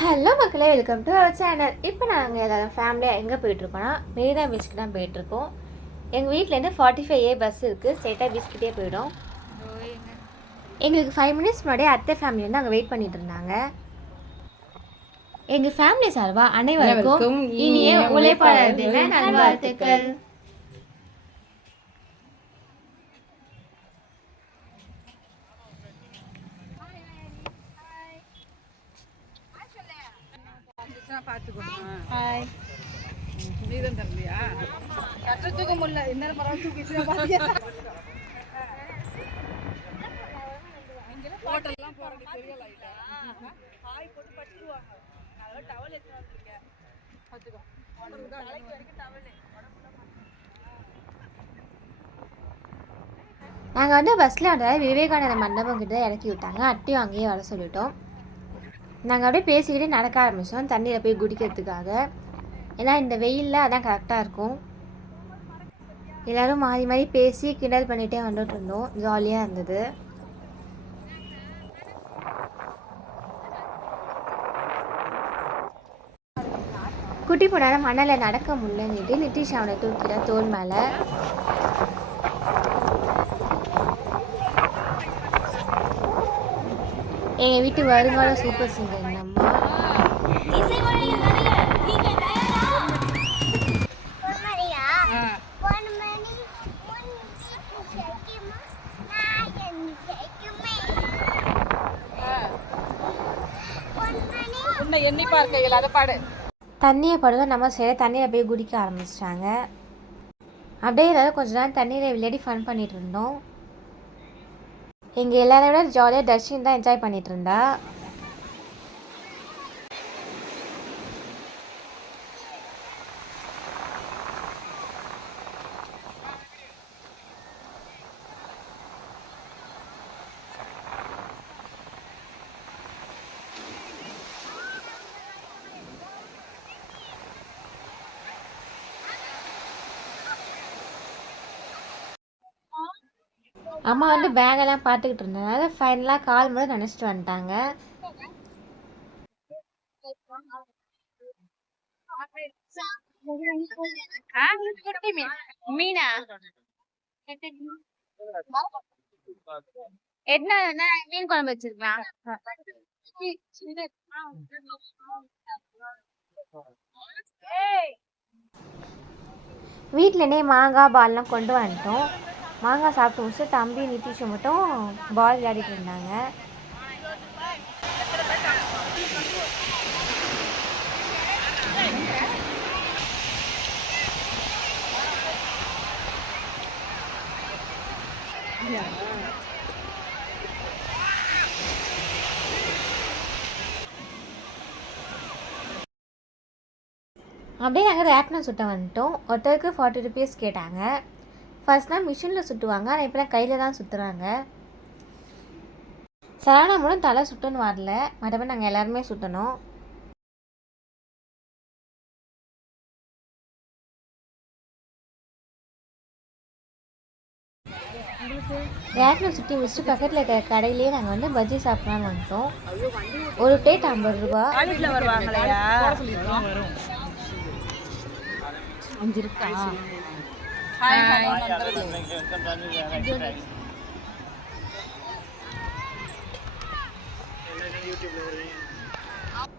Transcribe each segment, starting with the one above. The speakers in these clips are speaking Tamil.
ஹலோ மக்களே, வெல்கம் டு அவர் சேனல். இப்போ நாங்கள் எல்லாரும் ஃபேமிலியாக எங்கே போயிட்டுருக்கோன்னா மெரினா பீச்சுக்கு தான் போயிட்டுருக்கோம். எங்கள் வீட்டிலேருந்து 45A பஸ் இருக்குது. ஸ்ட்ரெயிட்டாக பீச்சுக்கிட்டே போயிடும். எங்களுக்கு 5 மினிட்ஸ் முன்னாடியே அத்தை ஃபேமிலி வந்து அங்கே வெயிட் பண்ணிட்டு இருந்தாங்க. எங்கள் ஃபேமிலி சார்பாக அனைவருக்கும் இனிய உழைப்பாளர் தின நல்வாழ்த்துக்கள். நீதான் தரலையா? கட்டத்துக்கு முடியல. என்ன பரவாயில்ல தூக்கிட்டு பாத்தியா? ஹோட்டல்லாம் போறது தெரியல. ஹாய் போட்டு பட்டுவாங்க. அதனால டவல் எடுத்து வந்திருக்கேன். பாத்துக்கோ. தலைக்கு வரைக்கும் டவல். நாங்கள் வந்து பஸ்ஸில் வந்த விவேகானந்த மண்டபம் கிட்ட இறக்கி விட்டாங்க. அட்டையும் அங்கேயே வர சொல்லிட்டோம். நாங்கள் அப்படியே பேசிக்கிட்டே நடக்க ஆரம்பித்தோம் தண்ணியில் போய் குடிக்கிறதுக்காக. ஏன்னா இந்த வெயிலில் அதான் கரெக்டாக இருக்கும். எல்லோரும் மாறி மாறி பேசி கிண்டல் பண்ணிகிட்டே வந்துட்டு இருந்தோம். ஜாலியாக இருந்தது. குட்டி பொண்ணால் மணலில் நடக்க முடியலன்னுட்டு நிதிஷ் அவனை தூக்கிட தோல் மேலே. எங்கள் வீட்டு வருங்கால சூப்பர் சிங்கர் அம்மா. தண்ணியை படுக்க நம்ம சரி தண்ணியில் போய் குடிக்க ஆரம்பிச்சிட்டாங்க. அப்படியே ஏதாவது கொஞ்ச நேரம் தண்ணியில் விளையாடி ஃபன் பண்ணிட்டு இருந்தோம். எங்கள் எல்லாரை விட ஜாலியாக தர்ஷினி தான் என்ஜாய் பண்ணிகிட்டு இருந்தா. அம்மா வந்து பேகெல்லாம் பார்த்துக்கிட்டு இருந்ததுனால ஃபைனலாக கால் மட்டும் நினச்சிட்டு வந்துட்டாங்க. மீனா என்ன மீன் குழம்பு வச்சிருக்கலாம். வீட்டிலேருந்தே மாங்காய் பால்லாம் கொண்டு வந்துட்டோம். மாங்காய் சாப்பிட்டு முடிச்சு தம்பி நிதிஷை மட்டும் பால் விளையாடிட்டு இருந்தாங்க. அப்படியே நாங்கள் ரேப்னா சுட்ட வந்துட்டோம். ஒருத்தருக்கு 40 rupees கேட்டாங்க. ஃபர்ஸ்ட்லாம் மிஷினில் சுற்றுவாங்க, ஆனால் இப்போலாம் கையில் தான் சுற்றுறாங்க. சரவணா மூலம் தலை சுட்டுன்னு வரல, மற்றபடி நாங்கள் எல்லாருமே சுட்டணும். ரேப்னா சுற்றி முடிச்சுட்டு பக்கத்தில் இருக்கிற கடையிலேயே நாங்கள் வந்து பஜ்ஜி சாப்பிடலான்னு வந்துட்டோம். ஒரு பிளேட் 50 ரூபா.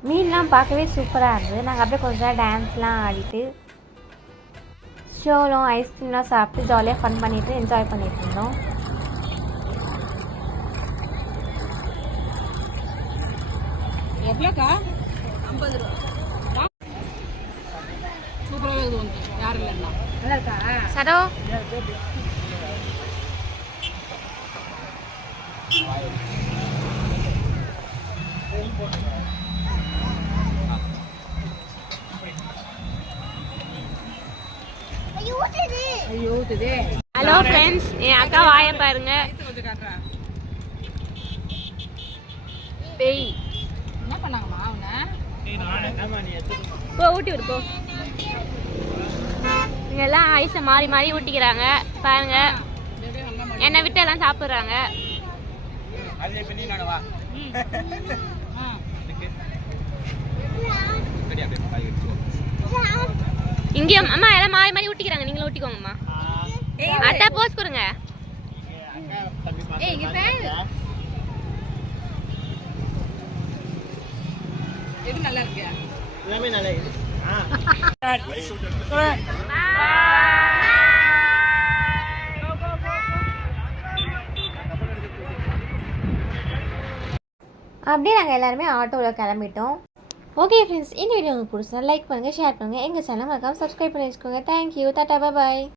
மீன்லாம் பார்க்கவே சூப்பராக இருந்தது. நாங்கள் அப்படியே கொஞ்ச நேரம் டான்ஸ்லாம் ஆடிட்டு ஷோலாம் ஐஸ்கிரீம்லாம் சாப்பிட்டு ஜாலியாக ஃபன் பண்ணிட்டு என்ஜாய் பண்ணிட்டு இருந்தோம். எவ்வளோக்கா? 50 ரூபா. சூப்பராக இருக்குது. யாரும் இல்லைன்னா நல்லா இருக்கா சரோ? ஹலோ ஃப்ரெண்ட்ஸ், என் அக்கா வாய பாருங்க. பேய் என்ன பண்ணாங்கம்மா அவனை? போ ஊட்டி விடு போ. இங்கெல்லாம் ஐஸை மாறி மாறி ஊட்டிக்கிறாங்க பாருங்க. என்னை விட்டு எல்லாம் சாப்பிட்றாங்க. இங்கேயும் அம்மா எல்லாம் மாறி மாறி ஊட்டிக்கிறாங்க, நீங்களும் ஊட்டிக்கோங்கம்மா. அட்டா போஸ் கொடுங்க. ஏய் இங்க ஃபேன் எது நல்லா இருக்கு? எல்லாமே நல்லா இருக்கு. அப்படியே நாங்கள் எல்லாருமே ஆட்டோவில் கிளம்பிட்டோம். ஓகே ஃப்ரெண்ட்ஸ், இந்த வீடியோ உங்களுக்கு பிடிச்சா லைக் பண்ணுங்கள், ஷேர் பண்ணுங்கள், எங்கள் சேனல் மறக்காமல் சப்ஸ்கிரைப் பண்ணி வச்சுக்கோங்க. தேங்க்யூ, டாடா, பாய்.